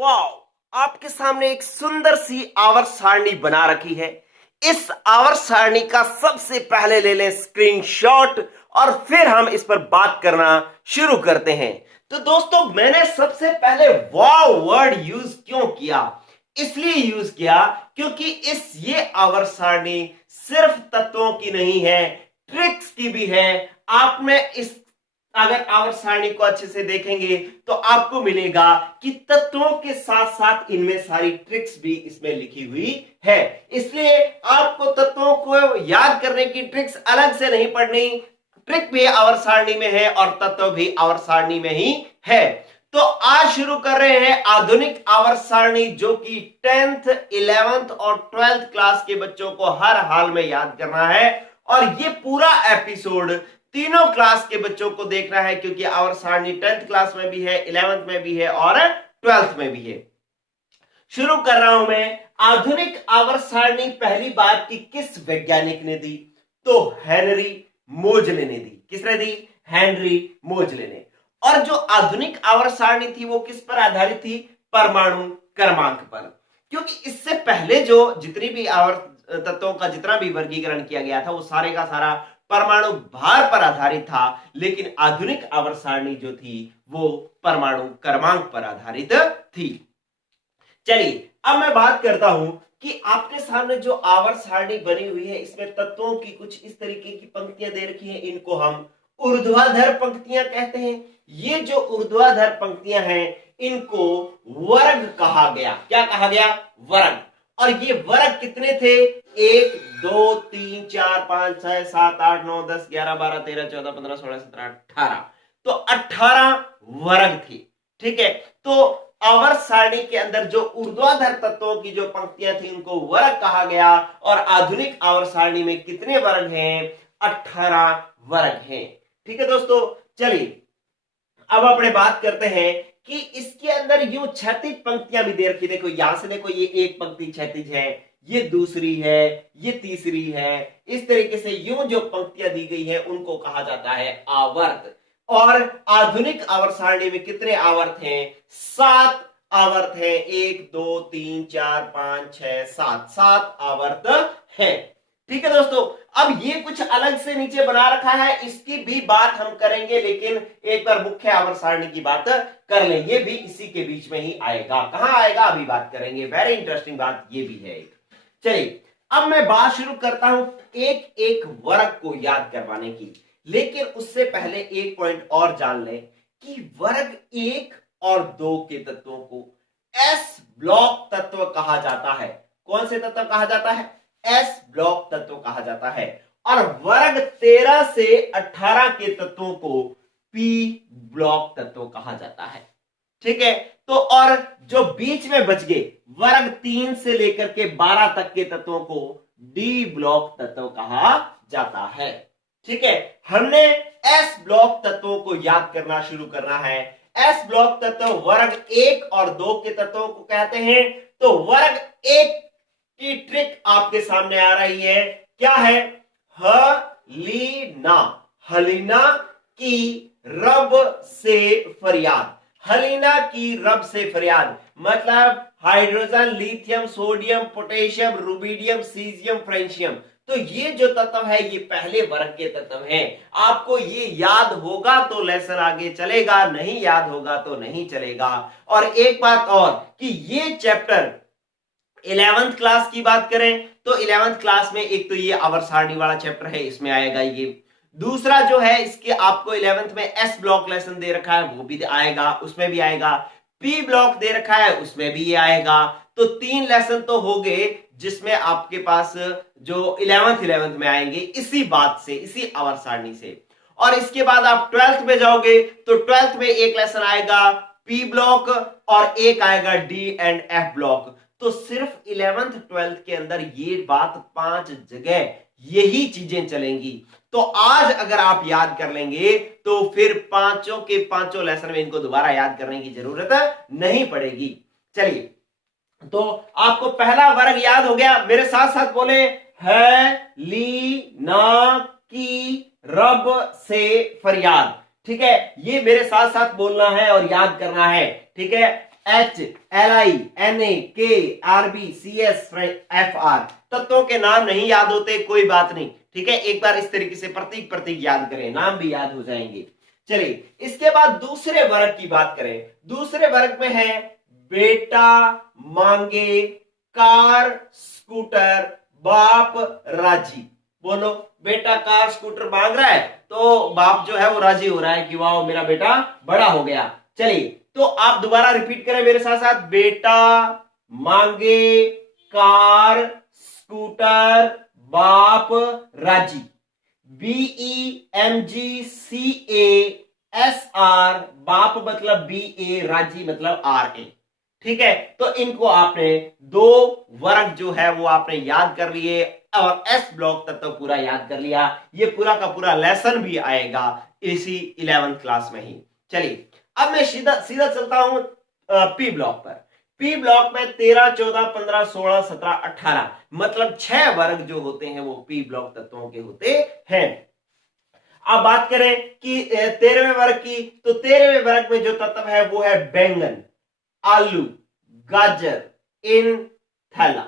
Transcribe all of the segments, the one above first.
वाह, आपके सामने एक सुंदर सी आवर्त सारणी बना रखी है। इस आवर्त सारणी का सबसे पहले ले लें स्क्रीनशॉट और फिर हम इस पर बात करना शुरू करते हैं। तो दोस्तों, मैंने सबसे पहले वाव वर्ड यूज क्यों किया? इसलिए यूज किया क्योंकि ये आवर्त सारणी सिर्फ तत्वों की नहीं है, ट्रिक्स की भी है। आपने अगर आवर्त सारणी को अच्छे से देखेंगे तो आपको मिलेगा कि तत्वों के साथ साथ इनमें सारी ट्रिक्स भी इसमें लिखी हुई है। इसलिए आपको तत्वों को याद करने की ट्रिक्स अलग से नहीं पढ़नी, ट्रिक भी आवर्त सारणी में है और तत्व भी आवर्त सारणी में ही है। तो आज शुरू कर रहे हैं आधुनिक आवर्त सारणी, जो कि 10th 11th और 12th क्लास के बच्चों को हर हाल में याद करना है। और ये पूरा एपिसोड तीनों क्लास के बच्चों को देखना है, क्योंकि आवर्त सारणी 10th क्लास में भी है, 11th में भी है और 12th में भी है। शुरू कर रहा हूं मैं। आधुनिक आवर्त सारणी पहली बात की किस वैज्ञानिक ने दी? तो हेनरी मोजले ने दी। किसने दी? हेनरी मोजले ने। और जो आधुनिक आवर्त सारणी थी वो किस पर आधारित थी? परमाणु क्रमांक पर। क्योंकि इससे पहले जो जितनी भी आवर्त तत्वों का जितना भी वर्गीकरण किया गया था वो सारे का सारा परमाणु भार पर आधारित था, लेकिन आधुनिक आवर्त सारणी जो थी वो परमाणु क्रमांक पर आधारित थी। चलिए अब मैं बात करता हूं कि आपके सामने जो आवर्त सारणी बनी हुई है इसमें तत्वों की कुछ इस तरीके की पंक्तियां दे रखी हैं। इनको हम ऊर्ध्वाधर पंक्तियां कहते हैं। ये जो ऊर्ध्वाधर पंक्तियां हैं इनको वर्ग कहा गया। क्या कहा गया? वर्ग। और ये वर्ग कितने थे? 1 2 3 4 5 6 7 8 9 10 11 12 13 14 15 16 17 18। तो 18 वर्ग थे। ठीक है। तो आवर्त सारणी के अंदर जो ऊर्ध्वाधर तत्वों की जो पंक्तियां थी उनको वर्ग कहा गया। और आधुनिक आवर्त सारणी में कितने वर्ग हैं? 18 वर्ग हैं। ठीक है दोस्तों, चलिए अब अपने बात करते हैं कि इसके अंदर यूं क्षैतिज पंक्तियां भी दे रखी। देखो यहां से, देखो ये एक पंक्ति क्षैतिज है, ये दूसरी है, ये तीसरी है। इस तरीके से यूं जो पंक्तियां दी गई है उनको कहा जाता है आवर्त। और आधुनिक आवर्त सारणी में कितने आवर्त हैं? 7 आवर्त हैं। 1 2 3 4 5 6 7 7 आवर्त हैं। ठीक है दोस्तों, अब ये कुछ अलग से नीचे बना रखा है, इसकी भी बात हम करेंगे, लेकिन एक बार मुख्य आवर्त सारणी की बात कर लें। ये भी इसी के बीच में ही आएगा। कहां आएगा अभी बात करेंगे। वेरी इंटरेस्टिंग बात ये भी है। चलिए अब मैं बात शुरू करता हूं एक एक वर्ग को याद करवाने की, लेकिन उससे पहले एक पॉइंट और जान लें कि वर्ग 1 और 2 के तत्वों को एस ब्लॉक तत्व कहा जाता है। कौन से तत्व कहा जाता है? एस ब्लॉक तत्व कहा जाता है। और वर्ग 13 से 18 के तत्वों को पी ब्लॉक तत्व कहा जाता है। ठीक है। तो और जो बीच में बच गए वर्ग 3 से लेकर के 12 तक के तत्वों को डी ब्लॉक तत्व कहा जाता है। ठीक है। हमने एस ब्लॉक तत्वों को याद करना शुरू करना है। एस ब्लॉक तत्व वर्ग 1 और 2 के तत्वों को कहते हैं। तो वर्ग 1 की ट्रिक आपके सामने आ रही है। क्या है? हलीना। हलीना की रब से फरियाद। हलीना की रब से फरियाद मतलब hydrogen, lithium, sodium, potassium, rubidium, caesium, francium. तो ये जो तत्व है ये पहले वर्ग के तत्व हैं। आपको ये याद होगा तो लेसन आगे चलेगा, नहीं याद होगा तो नहीं चलेगा। और एक बात और कि ये चैप्टर 11th क्लास की बात करें तो 11th क्लास में एक तो ये आवर्त सारणी वाला चैप्टर है, इसमें आएगा ये। दूसरा जो है इसके आपको 11th में एस ब्लॉक लेसन दे रखा है, वो भी आएगा, उसमें भी आएगा। पी ब्लॉक दे रखा है, उसमें भी ये आएगा। तो 3 लेसन तो हो गए जिसमें आपके पास जो 11th में आएंगे इसी बात से, इसी आवर्त सारणी से। और इसके बाद आप 12th में जाओगे तो 12th में एक लेसन आएगा पी ब्लॉक और एक आएगा डी एंड एफ ब्लॉक। तो सिर्फ 11th 12th के अंदर ये बात 5 जगह यही चीजें चलेंगी। तो आज अगर आप याद कर लेंगे तो फिर पांचों के पांचों लेसन में इनको दोबारा याद करने की जरूरत नहीं पड़ेगी। चलिए, तो आपको पहला वर्ग याद हो गया। मेरे साथ साथ बोले, है ली ना की रब से फरियाद। ठीक है, ये मेरे साथ साथ बोलना है और याद करना है। ठीक है, HLINAKRBCSFR तत्वों के नाम नहीं याद होते, कोई बात नहीं, ठीक है। एक बार इस तरीके से प्रतीक प्रतीक याद करें, नाम भी याद हो जाएंगे। चलिए इसके बाद दूसरे वर्ग की बात करें। दूसरे वर्ग में है बेटा मांगे कार स्कूटर बाप राजी। बोलो, बेटा कार स्कूटर मांग रहा है तो बाप जो है वो राजी हो रहा है कि वाह मेरा बेटा बड़ा हो गया। चलिए तो आप दोबारा रिपीट करें मेरे साथ साथ, बेटा मांगे कार स्कूटर बाप राजी। BEMGCASR, बाप मतलब BA, राजी मतलब RA, ठीक है। तो इनको आपने दो वर्ग जो है वो आपने याद कर लिए और एस ब्लॉक तक तो पूरा याद कर लिया। ये पूरा का पूरा लेसन भी आएगा इसी 11th क्लास में ही। चलिए अब मैं सीधा सीधा चलता हूं पी ब्लॉक पर। पी ब्लॉक में 13, 14, 15, 16, 17, 18 मतलब 6 वर्ग जो होते हैं वो पी ब्लॉक तत्वों के होते हैं। अब बात करें कि 13वें वर्ग की, तो 13वें वर्ग में जो तत्व है वो है बैंगन, आलू, गाजर, इन, थैला,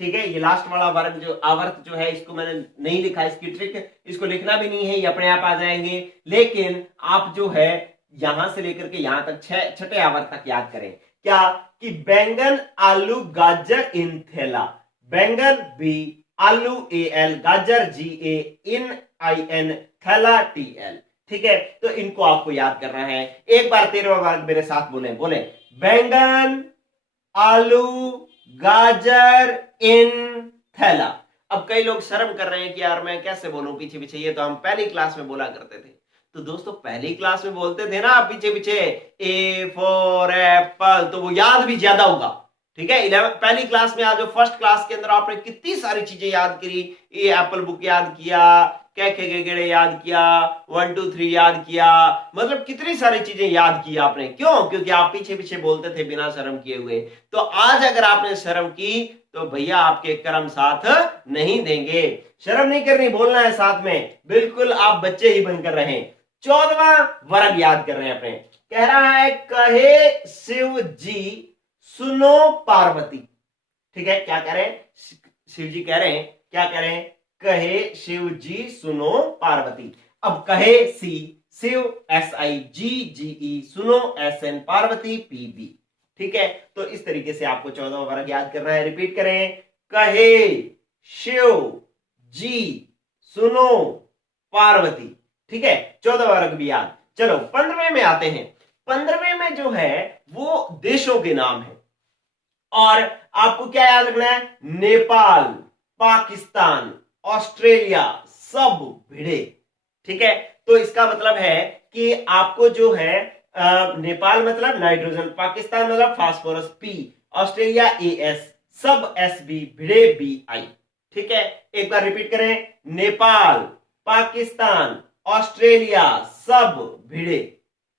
ठीक है। ये लास्ट वाला वर्ग जो आवर्त जो है इसको मैंने नहीं लिखा, इसकी ट्रिक, इसको लिखना भी नहीं है, ये अपने आप आ जाएंगे। लेकिन आप जो है यहां से लेकर के यहां तक छठे आवर्त तक याद करें। क्या कि बैंगन, आलू, गाजर, इन, थैला। बैंगन बी, आलू AL, गाजर GA, इन IN, थैला TL, ठीक है। तो इनको आपको याद करना है। एक बार 13वां वर्ग मेरे साथ बोले, बैंगन, आलू, गाजर, इन, थैला। अब कई लोग शर्म कर रहे हैं कि यार मैं कैसे बोलूं पीछे पीछे, ये तो हम पहली क्लास में बोला करते थे। तो दोस्तों पहली क्लास में बोलते थे ना पीछे पीछे A फॉर एप्पल, तो वो याद भी ज्यादा होगा, ठीक है। 11 पहली क्लास में आज जो फर्स्ट क्लास के अंदर आपने कितनी सारी चीजें याद करी, ये एप्पल बुक याद किया, कै गेड़े याद किया, 1 2 3 याद किया, मतलब कितनी सारी चीजें याद की आपने। क्यों? क्योंकि आप पीछे पीछे बोलते थे बिना शर्म किए हुए। तो आज अगर आपने शर्म की तो भैया आपके कर्म साथ नहीं देंगे। शर्म नहीं करनी, बोलना है साथ में, बिल्कुल आप बच्चे ही बनकर रहें। 14वां वर्ग याद कर रहे हैं अपने। कह रहा है कहे शिव जी सुनो पार्वती, ठीक है। क्या कह रहे हैं? शिव जी कह रहे हैं, क्या कह रहे हैं? कहे शिव जी सुनो पार्वती। अब कहे सी, शिव SIGGE, सुनो SN, पार्वती PB, ठीक है। तो इस तरीके से आपको 14वां वर्ग याद करना है। रिपीट करें, कहे शिव जी सुनो पार्वती, ठीक है। 14वां वर्ग भी याद। चलो 15वें में आते हैं। 15वें में जो है वो देशों के नाम है और आपको क्या याद रखना है? नेपाल, पाकिस्तान, ऑस्ट्रेलिया, सब भिड़े, ठीक है। तो इसका मतलब है कि आपको जो है नेपाल मतलब नाइट्रोजन, पाकिस्तान मतलब फास्फोरस P, ऑस्ट्रेलिया AS, सब SB, भिड़े BI, ठीक है। एक बार रिपीट करें, नेपाल, पाकिस्तान, ऑस्ट्रेलिया, सब भिड़े।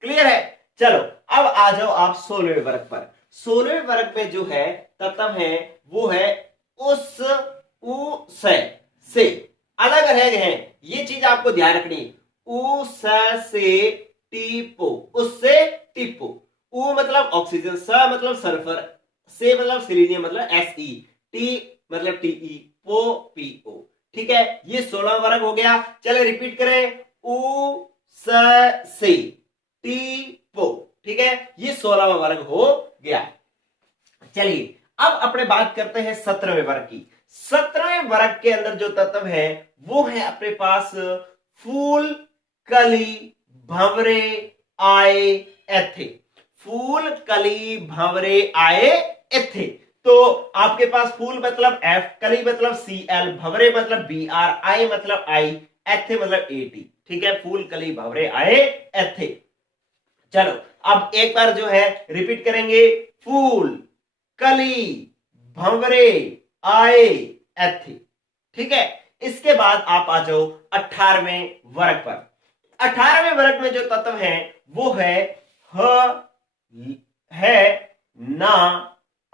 क्लियर है? चलो अब आ जाओ आप 16वें वर्ग पर। 16वें वर्ग में जो है तत्व है वो है उस, उ, से अलग अलग है, ये चीज आपको ध्यान रखनी। उ से टीपो, उससे टीपो। उ मतलब ऑक्सीजन, स मतलब सल्फर, से मतलब सिलीनियम मतलब Se, टी मतलब TE, पो PO, ठीक है। ये 16वां वर्ग हो गया। चले रिपीट करें, उ से टीपो, ठीक है। ये 16वां वर्ग हो गया। चलिए अब अपने बात करते हैं 17वें वर्ग की। 17वें वर्ग के अंदर जो तत्व है वो है अपने पास फूल, कली, भंवरे, आए, एथे। फूल, कली, भंवरे, आए, एथे। तो आपके पास फूल मतलब F, कली मतलब CL, भंवरे मतलब BR, आए मतलब I, एथे मतलब AT, ठीक है। फूल, कली, भंवरे, आए, एथे। चलो अब एक बार जो है रिपीट करेंगे, फूल, कली, भंवरे, आए, एथे, ठीक है। इसके बाद आप आ जाओ 18वें वर्ग पर। 18वें वर्ग में जो तत्व है वो है ना,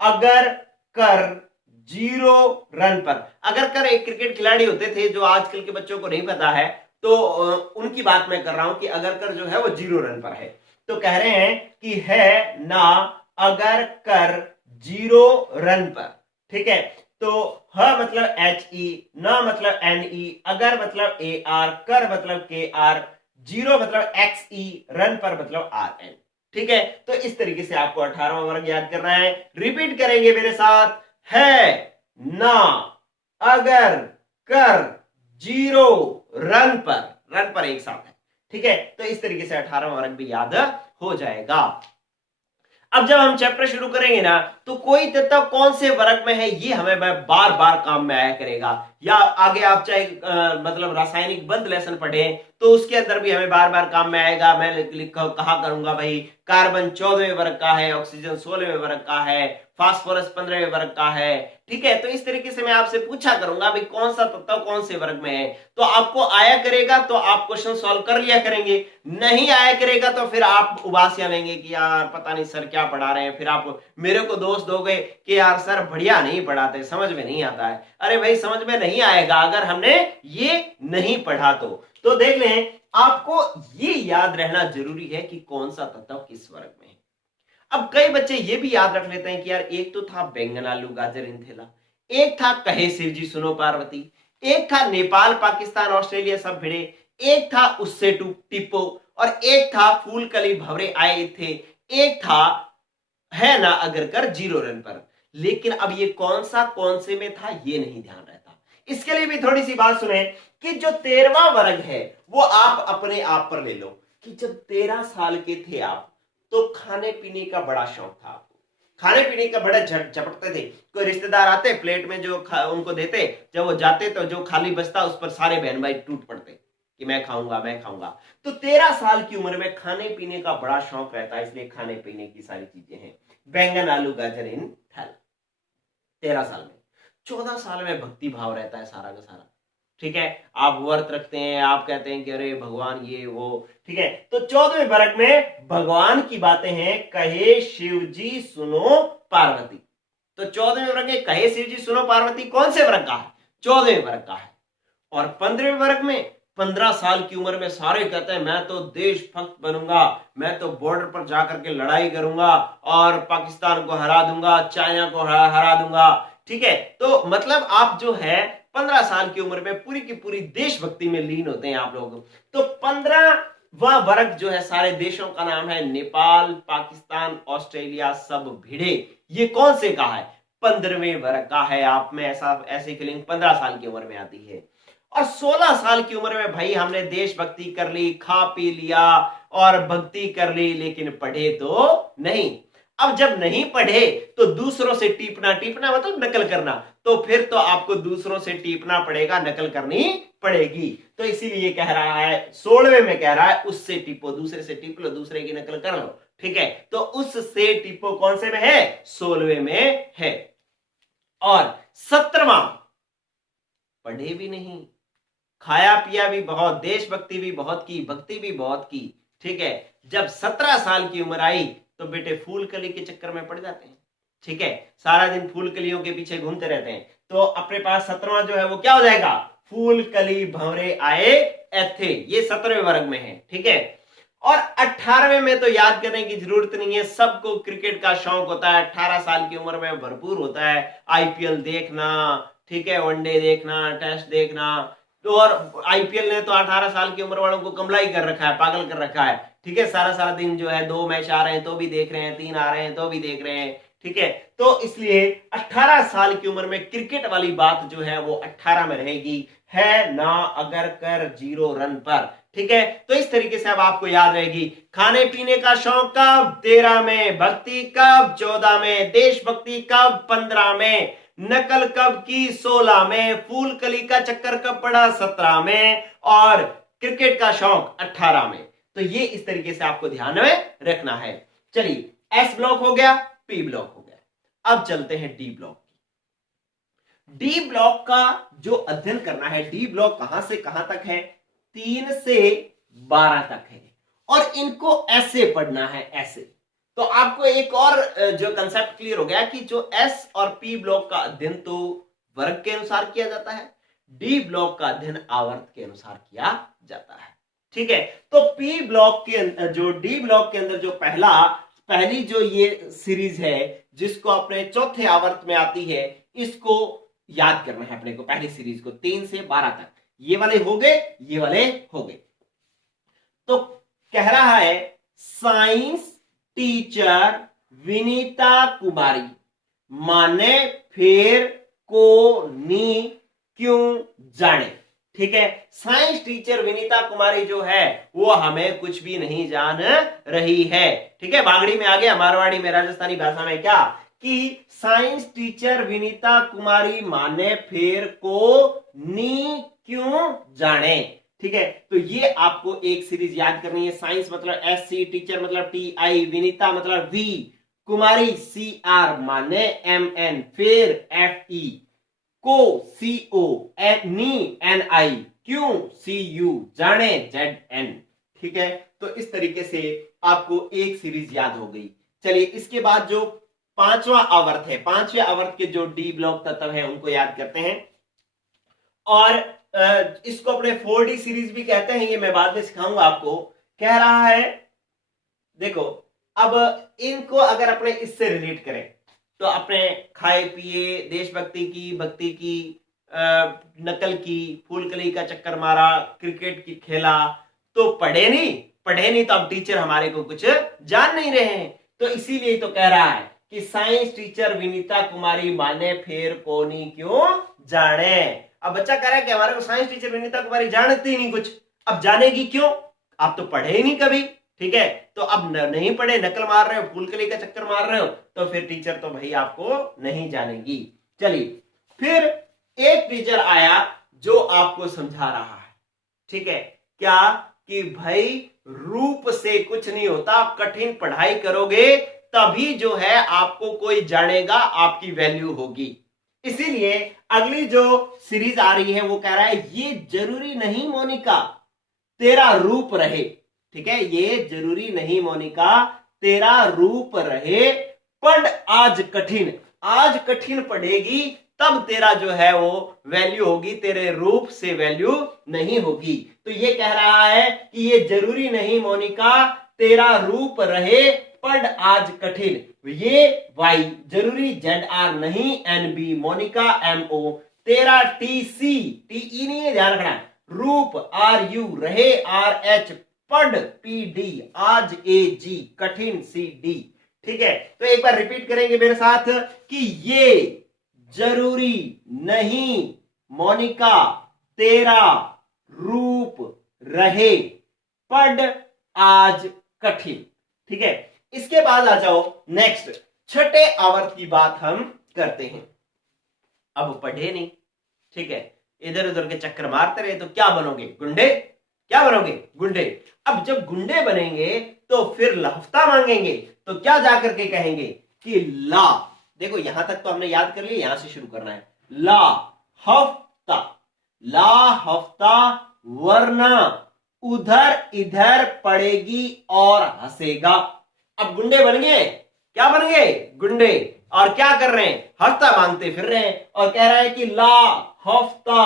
अगर, कर, 0 रन पर। अगर कर एक क्रिकेट खिलाड़ी होते थे जो आजकल के बच्चों को नहीं पता है, तो उनकी बात मैं कर रहा हूं कि अगर कर जो है वो 0 रन पर है। तो कह रहे हैं कि है ना, अगर कर 0 रन पर। ठीक है, तो ह मतलब HE, न मतलब NE, अगर मतलब AR, कर मतलब KR, 0 मतलब XE, रन पर मतलब RN। ठीक है, तो इस तरीके से आपको 18वां वर्ग याद करना है। रिपीट करेंगे मेरे साथ, है, ना, अगर, कर, 0, रन पर एक साथ है। ठीक है, तो इस तरीके से 18वां वर्ग भी याद हो जाएगा। अब जब हम चैप्टर शुरू करेंगे ना, तो कोई तत्व कौन से वर्ग में है ये हमें बार बार काम में आया करेगा। या आगे आप चाहे मतलब रासायनिक बंध लेसन पढ़े तो उसके अंदर भी हमें बार बार काम में आएगा। मैं कहा करूंगा भाई कार्बन 14वें वर्ग का है, ऑक्सीजन 16वें वर्ग का है, फास्फोरस 15वें वर्ग का है। ठीक है, तो इस तरीके से मैं आपसे पूछा करूंगा भाई कौन सा तत्व कौन से वर्ग में है। तो आपको आया करेगा तो आप क्वेश्चन सॉल्व कर लिया करेंगे, नहीं आया करेगा तो फिर आप उबासियां लेंगे कि यार पता नहीं सर क्या पढ़ा रहे हैं, फिर आप मेरे को दोष दोगे कि यार सर बढ़िया नहीं पढ़ाते, समझ में नहीं आता है। अरे भाई समझ में नहीं आएगा अगर हमने ये नहीं पढ़ा तो देख लें, आपको ये याद रहना जरूरी है कि कौन सा तत्व किस वर्ग में है। अब कई बच्चे ये भी याद रख लेते हैं कि यार एक तो था बैंगन आलू गाजर इंथेला, एक था कहे शिवजी सुनो पार्वती, एक था नेपाल पाकिस्तान ऑस्ट्रेलिया सब भिड़े, एक था उससे टिप्पो, और एक था फूल कली भवरे आए थे, एक था है ना अगर कर 0 रन पर। लेकिन अब ये कौन से में था ये नहीं ध्यान रहता। इसके लिए भी थोड़ी सी बात सुने कि जो 13वां वर्ग है वो आप अपने आप पर ले लो कि जब 13 साल के थे आप तो खाने पीने का बड़ा शौक था आपको, खाने पीने का बड़ा झपटते थे। कोई रिश्तेदार आते प्लेट में जो उनको देते, जब वो जाते तो जो खाली बचता उस पर सारे बहन भाई टूट पड़ते कि मैं खाऊंगा मैं खाऊंगा। तो 13 साल की उम्र में खाने पीने का बड़ा शौक रहता है, इसलिए खाने पीने की सारी चीजें हैं। बैंगन आलू गाजर इन थैल 13 साल में। 14 साल में भक्ति भाव रहता है सारा का सारा। ठीक है, आप व्रत रखते हैं, आप कहते हैं कि अरे भगवान ये वो। ठीक है, तो 14वें वर्ग में भगवान की बातें हैं, कहे शिव जी सुनो पार्वती। तो 14वें वर्ग में कहे शिव जी सुनो पार्वती कौन से वर्ग का है? 14वें वर्ग का है। और 15वें वर्ग में 15 साल की उम्र में सारे कहते हैं मैं तो देशभक्त बनूंगा, मैं तो बॉर्डर पर जाकर के लड़ाई करूंगा और पाकिस्तान को हरा दूंगा, चाइना को हरा दूंगा। ठीक है, तो मतलब आप जो है 15 साल की उम्र में पूरी की पूरी देशभक्ति में लीन होते हैं आप लोग। तो 15वां वर्ग जो है सारे देशों का नाम है नेपाल पाकिस्तान ऑस्ट्रेलिया सब भिड़े। ये कौन से का है? 15वें वर्ग का है। आप में ऐसी फीलिंग 15 साल की उम्र में आती है। और 16 साल की उम्र में भाई हमने देशभक्ति कर ली, खा पी लिया और भक्ति कर ली, लेकिन पढ़े तो नहीं। अब जब नहीं पढ़े तो दूसरों से टीपना, टीपना मतलब नकल करना, तो फिर तो आपको दूसरों से टीपना पड़ेगा, नकल करनी पड़ेगी। तो इसीलिए कह रहा है 16वें में कह रहा है उससे टीपो, दूसरे से टीप लो, दूसरे की नकल कर लो। ठीक है, तो उससे टीपो कौन से में है? 16वें में है। और 17वां पढ़े भी नहीं, खाया पिया भी बहुत, देशभक्ति भी बहुत की, भक्ति भी बहुत की। ठीक है, जब 17 साल की उम्र आई तो बेटे फूल कली के चक्कर में पड़ जाते हैं। ठीक है, सारा दिन फूल कलियों के पीछे घूमते रहते हैं। तो अपने पास 17वां जो है वो क्या हो जाएगा? फूल कली भंवरे आए एथे, ये 17वें वर्ग में है। ठीक है, और 18वें में तो याद करने की जरूरत नहीं है, सबको क्रिकेट का शौक होता है, 18 साल की उम्र में भरपूर होता है। आईपीएल देखना, ठीक है, वनडे देखना, टेस्ट देखना। तो और आईपीएल ने तो 18 साल की उम्र वालों को कमलाई कर रखा है, पागल कर रखा है। ठीक है, सारा सारा दिन जो है 2 मैच आ रहे हैं तो भी देख रहे हैं, 3 आ रहे हैं तो भी देख रहे हैं। ठीक है, तो इसलिए 18 साल की उम्र में क्रिकेट वाली बात जो है वो 18 में रहेगी, है ना अगर कर 0 रन पर। ठीक है, तो इस तरीके से अब आपको याद रहेगी। खाने पीने का शौक कब? 13 में। भक्ति कब? 14 में। देशभक्ति कब? 15 में। नकल कब की? 16 में। फूल कली का चक्कर कब पड़ा? 17 में। और क्रिकेट का शौक 18 में। तो ये इस तरीके से आपको ध्यान में रखना है। चलिए, एस ब्लॉक हो गया, पी ब्लॉक हो गया। अब चलते हैं डी ब्लॉक। डी ब्लॉक का जो अध्ययन करना है, डी ब्लॉक कहां से कहां तक है? 3 से 12 तक है। और इनको ऐसे पढ़ना है, ऐसे। तो आपको एक और जो कंसेप्ट क्लियर हो गया कि जो एस और पी ब्लॉक का अध्ययन तो वर्ग के अनुसार किया जाता है, डी ब्लॉक का अध्ययन आवर्त के अनुसार किया जाता है। ठीक है, तो पी ब्लॉक के जो डी ब्लॉक के अंदर जो पहली जो ये सीरीज है जिसको अपने चौथे आवर्त में आती है, इसको याद करना है अपने को, पहली सीरीज को 3 से 12 तक। ये वाले हो गए, ये वाले हो गए। तो कह रहा है साइंस टीचर विनीता कुमारी माने फिर को नी क्यों जाने। ठीक है, साइंस टीचर विनीता कुमारी जो है वो हमें कुछ भी नहीं जान रही है। ठीक है, बांगड़ी में आ गया, मारवाड़ी में, राजस्थानी भाषा में क्या कि साइंस टीचर विनीता कुमारी माने फिर को नी क्यों जाने। ठीक है, तो ये आपको एक सीरीज याद करनी है। साइंस मतलब SC, टीचर मतलब TI, विनीता मतलब V, कुमारी CR माने MN, फिर FE, को CO, नी NI, क्यों CU, जाने ZN। ठीक है, तो इस तरीके से आपको एक सीरीज याद हो गई। चलिए, इसके बाद जो पांचवा आवर्त है, पांचवें आवर्त के जो डी ब्लॉक तत्व हैं उनको याद करते हैं, और इसको अपने 4D सीरीज भी कहते हैं, ये मैं बाद में सिखाऊंगा आपको। कह रहा है देखो, अब इनको अगर अपने इससे रिलेट करें तो अपने खाए पिए, देशभक्ति की, भक्ति की, नकल की, फूलकली का चक्कर मारा, क्रिकेट की खेला, तो पढ़े नहीं तो अब टीचर हमारे को कुछ जान नहीं रहे हैं। तो इसीलिए तो कह रहा है कि साइंस टीचर विनीता कुमारी माने फिर कोनी क्यों जाने। अब बच्चा कह रहा है कि हमारे को साइंस टीचर विनीता कुमारी जानती ही नहीं कुछ, अब जानेगी क्यों, आप तो पढ़े ही नहीं कभी। ठीक है, तो अब नहीं पढ़े, नकल मार रहे हो, फूलकली का चक्कर मार रहे हो, तो फिर टीचर तो भाई आपको नहीं जानेगी। चलिए, फिर एक टीचर आया जो आपको समझा रहा है। ठीक है, क्या कि भाई रूप से कुछ नहीं होता, कठिन पढ़ाई करोगे तभी जो है आपको कोई जानेगा, आपकी वैल्यू होगी। इसीलिए अगली जो सीरीज आ रही है वो कह रहा है ये जरूरी नहीं मोनिका तेरा रूप रहे। ठीक है, ये जरूरी नहीं मोनिका तेरा रूप रहे, पढ़ आज कठिन पढ़ेगी तब तेरा जो है वो वैल्यू होगी, तेरे रूप से वैल्यू नहीं होगी। तो ये कह रहा है कि ये जरूरी नहीं मोनिका तेरा रूप रहे, पढ़ आज कठिन, ये वाई जरूरी, ZR नहीं, NB मोनिका MO, तेरा TC, TE नहीं है, ध्यान रखना, रूप RU रहे, RH, पढ़ PD, आज AG, कठिन CD। ठीक है, तो एक बार रिपीट करेंगे मेरे साथ कि ये जरूरी नहीं मोनिका तेरा रूप रहे, पढ़ आज कठिन। ठीक है, इसके बाद आ जाओ नेक्स्ट, छठे आवर्त की बात हम करते हैं। अब पढ़े नहीं, ठीक है, इधर उधर के चक्कर मारते रहे तो क्या बनोगे, गुंडे। क्या बनोगे, गुंडे। अब जब गुंडे बनेंगे तो फिर लहफ्ता मांगेंगे, तो क्या जाकर के कहेंगे कि ला, देखो यहां तक तो हमने याद कर लिया, यहां से शुरू करना है, ला हफ्ता, ला हफ्ता, वरना उधर इधर पड़ेगी और हंसेगा। अब गुंडे बन गए, क्या बन गए, गुंडे, और क्या कर रहे हैं, हफ्ता मांगते फिर रहे हैं, और कह रहा है कि ला हफ्ता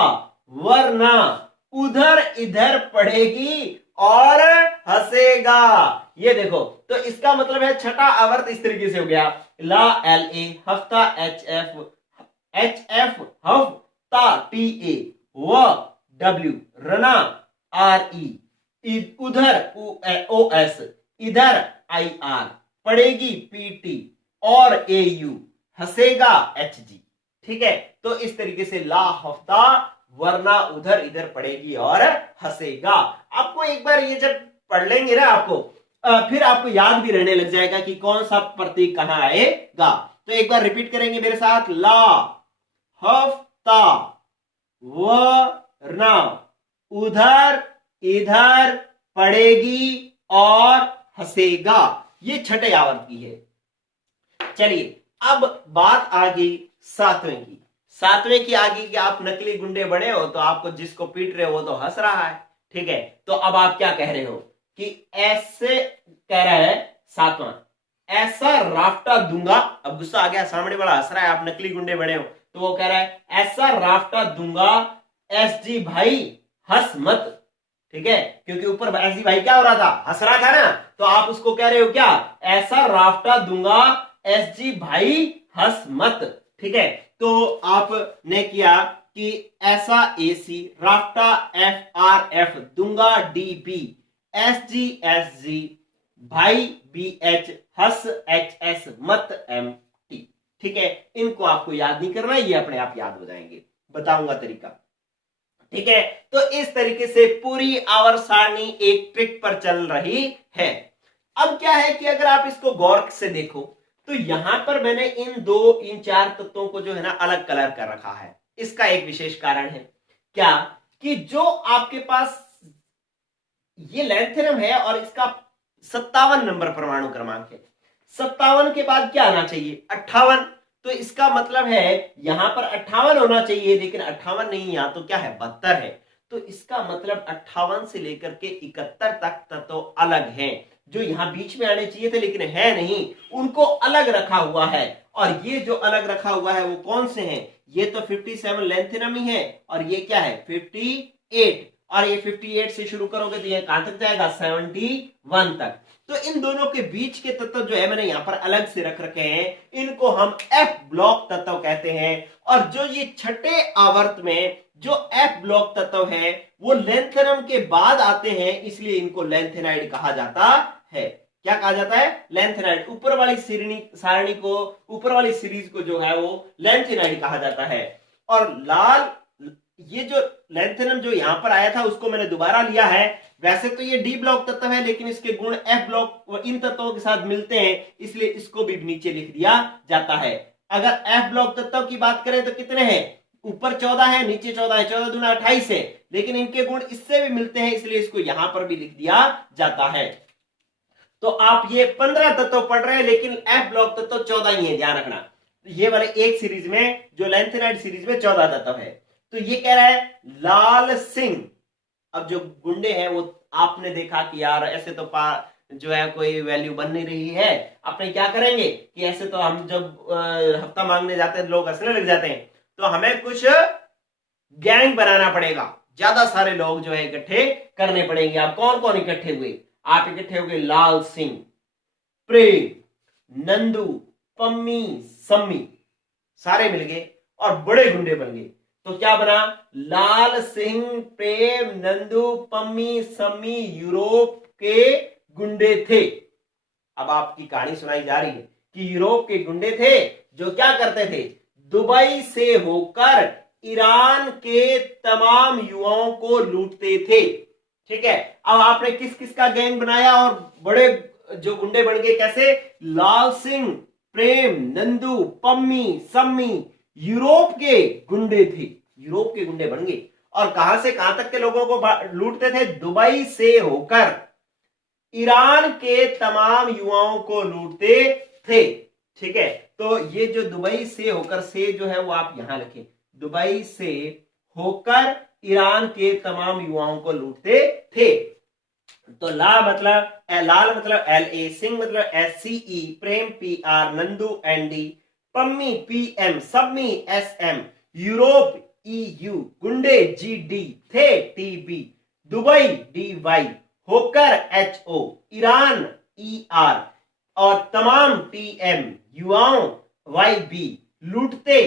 वरना उधर इधर पड़ेगी और हंसेगा। ये देखो, तो इसका मतलब है छठा आवर्त इस तरीके से हो गया, ला LA, हफ्ता HF, हफ्ता TA, व W, रना RE, उधर OS, इधर IR, पड़ेगी PT और AU, हंसेगा HG। ठीक है, तो इस तरीके से ला हफ्ता वरना उधर इधर पड़ेगी और हंसेगा। आपको एक बार ये जब पढ़ लेंगे ना, आपको फिर आपको याद भी रहने लग जाएगा कि कौन सा प्रतीक कहां आएगा। तो एक बार रिपीट करेंगे मेरे साथ, ला हफ्ता वरना उधर इधर पड़ेगी और हंसेगा। ये छठे आवर्त की है। चलिए, अब बात आ गई सातवें की। सातवें की आ गई कि आप नकली गुंडे बने हो, तो आपको जिसको पीट रहे हो वो तो हंस रहा है। ठीक है, तो अब आप क्या कह रहे हो कि ऐसे कह रहा है सातवां, ऐसा राफ्टा दूंगा। अब गुस्सा आ गया, सामने वाला हंस रहा है, आप नकली गुंडे बने हो, तो वो कह रहा है ऐसा राफ्टा दूंगा SG भाई हंस मत, ठीक है, क्योंकि ऊपर एस जी भाई क्या हो रहा था, हंस रहा था ना, तो आप उसको कह रहे हो क्या, ऐसा राफ्टा दूंगा एस जी भाई हंस मत। ठीक है, तो आपने किया कि ऐसा एसी राफ्टा एफ आर एफ दूंगा डी बी एस जी भाई बी एच हंस एच एस मत एम टी। ठीक है, इनको आपको याद नहीं करना, ये अपने आप याद हो जाएंगे, बताऊंगा तरीका। ठीक है, तो इस तरीके से पूरी आवर्त सारणी एक ट्रिक पर चल रही है। अब क्या है कि अगर आप इसको गौर से देखो तो यहां पर मैंने इन चार तत्वों को जो है ना अलग कलर कर रखा है। इसका एक विशेष कारण है क्या, कि जो आपके पास ये लैंथेनम है और इसका 57 नंबर परमाणु क्रमांक है, 57 के बाद क्या आना चाहिए, 58। तो इसका मतलब है यहां पर 58 होना चाहिए, लेकिन 58 नहीं, यहां तो क्या है 72 है। तो इसका मतलब 58 से लेकर के 71 तक तो अलग हैं, जो यहां बीच में आने चाहिए थे लेकिन है नहीं, उनको अलग रखा हुआ है। और ये जो अलग रखा हुआ है वो कौन से हैं, ये तो 57 लेंथेनम ही है, और ये क्या है 58, और ये 58 से शुरू करोगे तो ये कहां तक जाएगा 71 तक। तो इन दोनों के बीच के तत्व जो है मैंने यहां पर अलग से रख रखे हैं, इनको हम एफ ब्लॉक तत्व कहते हैं। और जो ये छठे आवर्त में जो एफ ब्लॉक तत्व है वो लेंथेनम के बाद आते हैं, इसलिए इनको लेंथेनाइड कहा जाता है। क्या कहा जाता है, लेंथेनाइड। ऊपर वाली सारणी को, ऊपर वाली सीरीज को जो है वो लेंथेनाइड कहा जाता है। और लाल ये जो लेंथेनम जो यहां पर आया था उसको मैंने दोबारा लिया है। वैसे तो ये डी ब्लॉक तत्व है, लेकिन इसके गुण एफ ब्लॉक इन तत्वों के साथ मिलते हैं, इसलिए इसको भी नीचे लिख दिया जाता है। अगर एफ ब्लॉक तत्व की बात करें तो कितने हैं, ऊपर 14 है, नीचे 14 है, 14 दूना 28 है, लेकिन इनके गुण इससे भी मिलते हैं, इसलिए इसको यहां पर भी लिख दिया जाता है। तो आप ये 15 तत्व पढ़ रहे हैं, लेकिन एफ ब्लॉक तत्व 14 ही है, ध्यान रखना। ये वाले एक सीरीज में, जो लेंथेनाइड सीरीज में 14 तत्व है। तो ये कह रहा है लाल सिंह। अब जो गुंडे हैं वो आपने देखा कि यार ऐसे तो जो है कोई वैल्यू बन नहीं रही है, अपने क्या करेंगे कि ऐसे तो हम जब हफ्ता मांगने जाते हैं लोग हंसने लग जाते हैं, तो हमें कुछ गैंग बनाना पड़ेगा, ज्यादा सारे लोग जो है इकट्ठे करने पड़ेंगे। आप कौन कौन इकट्ठे हुए, आप इकट्ठे हो गए लाल सिंह, प्रेम, नंदू, पम्मी, सम्मी, सारे मिल गए और बड़े गुंडे बन गए। तो क्या बना, लाल सिंह, प्रेम, नंदू, पम्मी, सम्मी यूरोप के गुंडे थे। अब आपकी कहानी सुनाई जा रही है कि यूरोप के गुंडे थे जो क्या करते थे, दुबई से होकर ईरान के तमाम युवाओं को लूटते थे। ठीक है, अब आपने किस किस का गैंग बनाया और बड़े जो गुंडे बन गए, कैसे, लाल सिंह, प्रेम, नंदू, पम्मी, सम्मी यूरोप के गुंडे थे, यूरोप के गुंडे बन गए। और कहां से कहां तक के लोगों को लूटते थे, दुबई से होकर ईरान के तमाम युवाओं को लूटते थे। ठीक है, तो ये जो दुबई से होकर, से जो है वो आप यहां लिखें, दुबई से होकर ईरान के तमाम युवाओं को लूटते थे। तो लाल मतलब एल ए, सिंह मतलब एस सी ई, प्रेम P R, Nandu N D, Pammi P M, Sammi S M, Europe E U, गुंडे जी डी, थे T B, Dubai D Y, होकर H O, Iran E R, और तमाम टी एम, युवाओं वाई बी, लूटते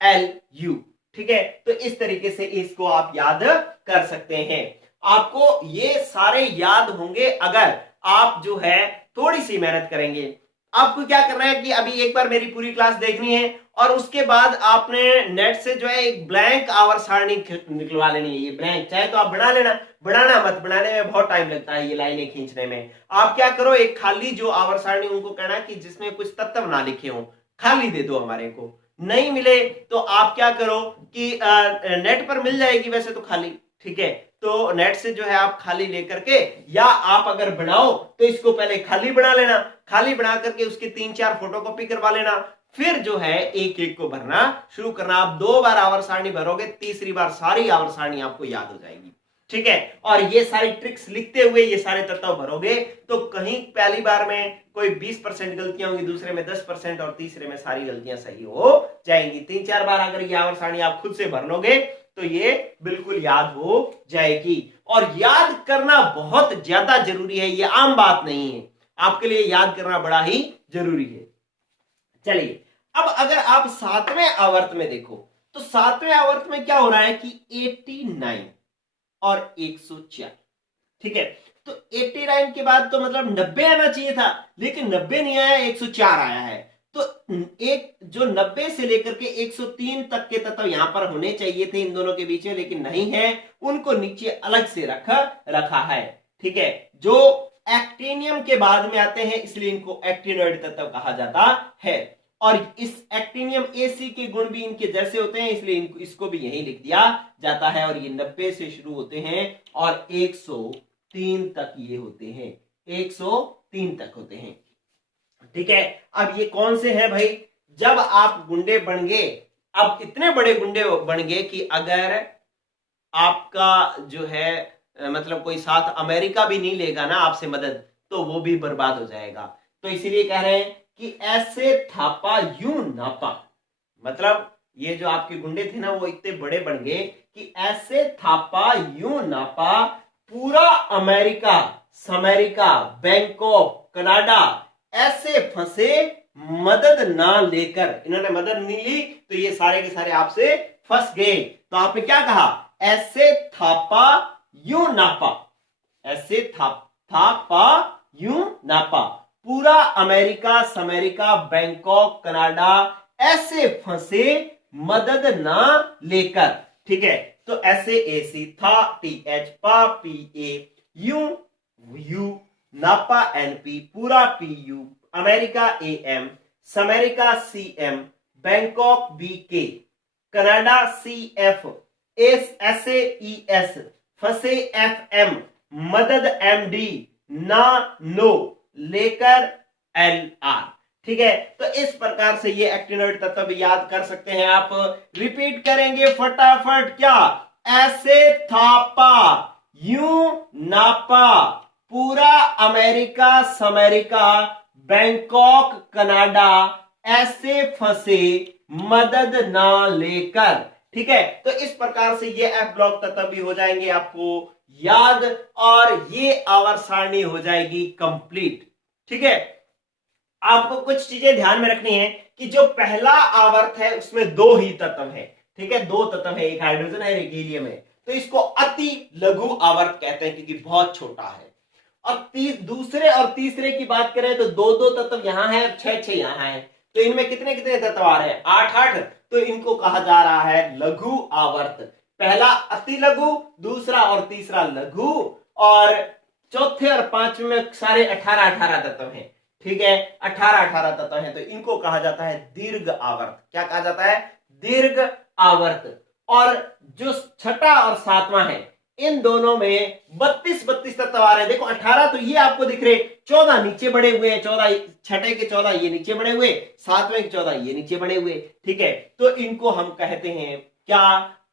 एल यू। ठीक है, तो इस तरीके से इसको आप याद कर सकते हैं। आपको ये सारे याद होंगे अगर आप जो है थोड़ी सी मेहनत करेंगे। आपको क्या करना है कि अभी एक बार मेरी पूरी क्लास देखनी है और उसके बाद आपने नेट से जो है एक ब्लैंक आवर्त सारणी निकलवा लेनी है। ये ब्लैंक चाहे तो आप बना लेना, बनाना मत, बनाने में बहुत टाइम लगता है ये लाइनें खींचने में। आप क्या करो, एक खाली जो आवर्त सारणी, उनको कहना कि जिसमें कुछ तत्व ना लिखे हो, खाली दे दो हमारे को। नहीं मिले तो आप क्या करो कि नेट पर मिल जाएगी वैसे तो खाली, ठीक है, तो नेट से जो है आप खाली लेकर के, या आप अगर बनाओ तो इसको पहले खाली बना लेना, खाली बना करके उसके 3-4 फोटोकॉपी करवा लेना, फिर जो है एक एक को भरना शुरू करना। आप 2 बार आवर्त सारणी भरोगे, तीसरी बार सारी आवर्त सारणी आपको याद हो जाएगी। ठीक है, और ये सारी ट्रिक्स लिखते हुए ये सारे तत्व भरोगे तो कहीं पहली बार में कोई 20% गलतियां होंगी, दूसरे में 10% और तीसरे में सारी गलतियां सही हो जाएंगी। 3-4 बार अगर ये आवर्त सारणी आप खुद से भर लोगे तो ये बिल्कुल याद हो जाएगी। और याद करना बहुत ज्यादा जरूरी है, ये आम बात नहीं है, आपके लिए याद करना बड़ा ही जरूरी है। चलिए अब अगर आप 7वें आवर्त में देखो तो 7वें आवर्त में क्या हो रहा है कि 89 और 104, ठीक है। तो 89 के बाद तो मतलब 90 आना चाहिए था, लेकिन 90 नहीं आया, 104 आया है। तो एक जो 90 से लेकर के 103 तक के तत्व यहां पर होने चाहिए थे इन दोनों के बीच में, लेकिन नहीं है, उनको नीचे अलग से रखा है, ठीक है। जो एक्टिनियम के बाद में आते हैं इसलिए इनको एक्टिनोइड तत्व कहा जाता है। और इस एक्टिनियम एसी के गुण भी इनके जैसे होते हैं, इसलिए इसको भी यही लिख दिया जाता है। और ये 90 से शुरू होते हैं और 103 तक ये होते हैं, 103 तक होते हैं, ठीक है। अब ये कौन से हैं भाई? जब आप गुंडे बन गए, अब इतने बड़े गुंडे बन गए कि अगर आपका जो है मतलब कोई साथ अमेरिका भी नहीं लेगा ना आपसे मदद, तो वो भी बर्बाद हो जाएगा। तो इसीलिए कह रहे हैं कि ऐसे थापा यूं नापा, मतलब ये जो आपके गुंडे थे ना वो इतने बड़े बन गए कि ऐसे थापा यूं नापा, पूरा अमेरिका, समेरिका, बैंकॉक, कनाडा ऐसे फंसे मदद ना लेकर। इन्होंने मदद नहीं ली तो ये सारे के सारे आपसे फंस गए। तो आपने क्या कहा? ऐसे थापा यूं नापा, ऐसे थापा यूं नापा, पूरा अमेरिका, समेरिका, बैंकॉक, कनाडा ऐसे फंसे मदद ना लेकर, ठीक है। तो ऐसे एसी था, टीएच पा, पीए, यूं यू, नापा एनपी, पूरा पीयू, अमेरिका एएम, समेरिका CM, Bangkok BK, Canada CF, S SA ES, फंसे एफएम, मदद एमडी, ना नो, लेकर एलआर, ठीक है। तो इस प्रकार से ये एक्टिनोइड तत्व भी याद कर सकते हैं आप। रिपीट करेंगे फटाफट, क्या? ऐसे थापा यूं नापा, पूरा अमेरिका, समेरिका, बैंकॉक, कनाडा ऐसे फंसे मदद ना लेकर, ठीक है। तो इस प्रकार से ये एफ ब्लॉक तत्व भी हो जाएंगे आपको याद, और ये आवर्त सारणी हो जाएगी कंप्लीट, ठीक है। आपको कुछ चीजें ध्यान में रखनी है कि जो पहला आवर्त है उसमें 2 ही तत्व है, ठीक है, 2 तत्व है, एक हाइड्रोजन है, एक हीलियम है। तो इसको अति लघु आवर्त कहते हैं क्योंकि बहुत छोटा है। और दूसरे और तीसरे की बात करें तो 2-2 तत्व यहां है और 6-6 यहां है। तो इनमें कितने कितने तत्व आ रहे हैं? 8-8। तो इनको कहा जा रहा है लघु आवर्त। पहला अति लघु, दूसरा और तीसरा लघु, और चौथे और पांचवें में सारे 18-18 तत्व हैं, ठीक है, 18-18 तत्व हैं। तो इनको कहा जाता है दीर्घ आवर्त। क्या कहा जाता है? दीर्घ आवर्त। और जो छठा और सातवां है इन दोनों में 32-32 तत्व आ रहे हैं। देखो 18 तो ये आपको दिख रहे, 14 नीचे बढ़े हुए हैं, 14 छठे के 14 ये नीचे बढ़े हुए, सातवें के 14 ये नीचे बढ़े हुए, ठीक है। तो इनको हम कहते हैं क्या?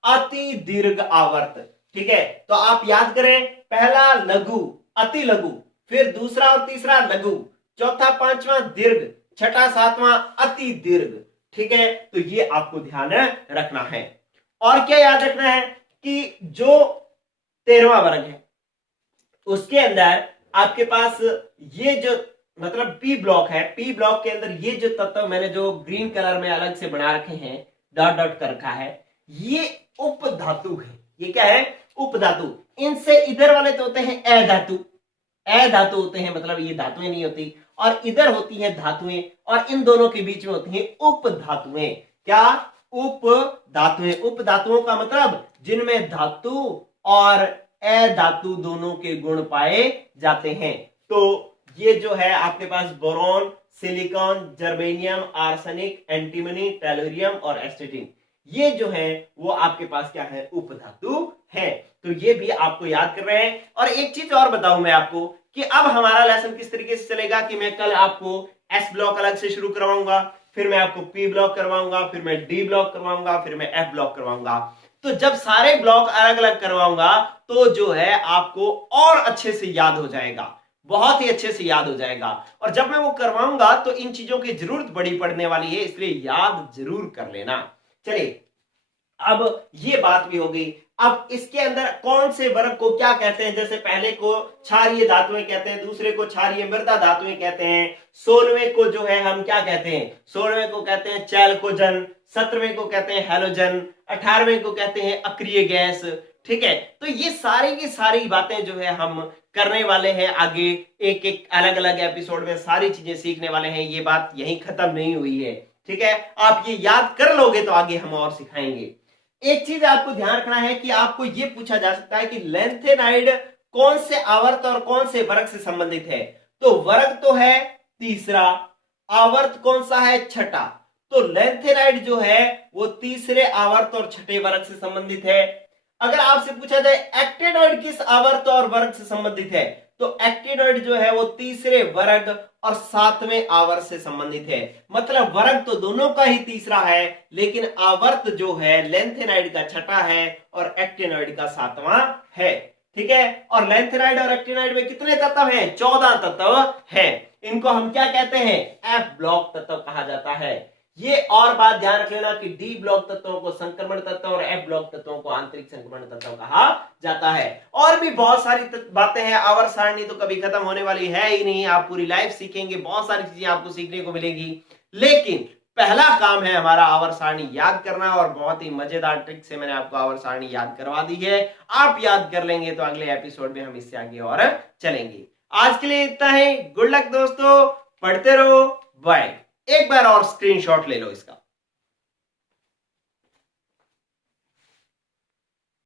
अति दीर्घ आवर्त, ठीक है। तो आप याद करें, पहला लघु, अति लघु, फिर दूसरा और तीसरा लघु, चौथा पांचवा दीर्घ, छठा सातवां अति दीर्घ, ठीक है। तो ये आपको ध्यान रखना है। और क्या याद रखना है कि जो 13वां वर्ग है उसके अंदर आपके पास ये जो मतलब पी ब्लॉक है, पी ब्लॉक के अंदर ये जो तत्व मैंने जो ग्रीन कलर में अलग से बना रखे हैं, डॉट डॉट कर रखा है, ये उप धातु है। ये क्या है? उप धातु। इनसे इधर वाले तो होते हैं अधातु, अधातु होते हैं, मतलब ये धातुएं नहीं होती, और इधर होती हैं धातुएं, और इन दोनों के बीच में होती हैं उप धातुएं। क्या? उप धातुएं। उप धातुओं का मतलब जिनमें धातु और अधातु दोनों के गुण पाए जाते हैं। तो ये जो है आपके पास boron, silicon, germanium, arsenic, antimony, tellurium और एस्टेटिन, ये जो है वो आपके पास क्या है? उपधातु है। तो ये भी आपको याद कर रहे हैं। और एक चीज और बताऊं मैं आपको कि अब हमारा लेसन किस तरीके से चलेगा कि मैं कल आपको एस ब्लॉक अलग से शुरू करवाऊंगा, फिर मैं आपको पी ब्लॉक करवाऊंगा, फिर मैं डी ब्लॉक करवाऊंगा, फिर मैं एफ ब्लॉक करवाऊंगा। तो जब सारे ब्लॉक अलग अलग करवाऊंगा तो जो है आपको और अच्छे से याद हो जाएगा। बहुत ही अच्छे से याद हो जाएगा। और जब मैं वो करवाऊंगा तो इन चीजों की जरूरत बड़ी पड़ने वाली है, इसलिए याद जरूर कर लेना। चलिए, अब ये बात भी हो गई। अब इसके अंदर कौन से वर्ग को क्या कहते हैं, जैसे पहले को क्षारीय धातुएं कहते हैं, दूसरे को क्षारीय मृदा धातुएं कहते हैं, 16वें को जो है हम क्या कहते हैं, 16वें को कहते हैं चैल्कोजन, 17वें को कहते हैं हैलोजन, 18वें को कहते हैं अक्रिय गैस। ठीक है, तो ये सारी की सारी बातें जो है हम करने वाले हैं आगे, एक एक अलग अलग एपिसोड में सारी चीजें सीखने वाले हैं। ये बात यहीं खत्म नहीं हुई है। ठीक है, आप ये याद कर लोगे तो आगे हम और सिखाएंगे। एक चीज आपको ध्यान रखना है कि आपको यह पूछा जा सकता है कि लैंथेनाइड कौन से आवर्त और कौन से वर्ग से संबंधित है। तो वर्ग तो है तीसरा, आवर्त कौन सा है, छठा। तो लैंथेनाइड जो है वो तीसरे आवर्त और छठे वर्ग से संबंधित है। अगर आपसे पूछा जाए एक्टिनॉइड किस आवर्त और वर्ग से संबंधित है, तो एक्टिनॉइड जो है वो तीसरे वर्ग और 7वें आवर्त से संबंधित है। मतलब वर्ग तो दोनों का ही तीसरा है, लेकिन आवर्त जो है लैंथेनाइड का छठा है और एक्टिनॉइड का 7वां है। ठीक है, और लैंथेनाइड और एक्टिनॉइड में कितने तत्व हैं, 14 तत्व हैं। इनको हम क्या कहते हैं, एफ ब्लॉक तत्व कहा जाता है। ये और बात ध्यान रख लेना कि डी ब्लॉक तत्वों को संक्रमण तत्व और एफ ब्लॉक तत्वों को आंतरिक संक्रमण तत्व कहा जाता है। और भी बहुत सारी बातें हैं, आवर्त सारणी तो कभी खत्म होने वाली है ही नहीं, आप पूरी लाइफ सीखेंगे, बहुत सारी चीजें आपको सीखने को मिलेगी। लेकिन पहला काम है हमारा आवर्त सारणी याद करना, और बहुत ही मजेदार ट्रिक से मैंने आपको आवर्त सारणी याद करवा दी है। आप याद कर लेंगे तो अगले एपिसोड में हम इससे आगे और चलेंगे। आज के लिए इतना ही, गुड लक दोस्तों, पढ़ते रहो, बाय। एक बार और स्क्रीनशॉट ले लो इसका।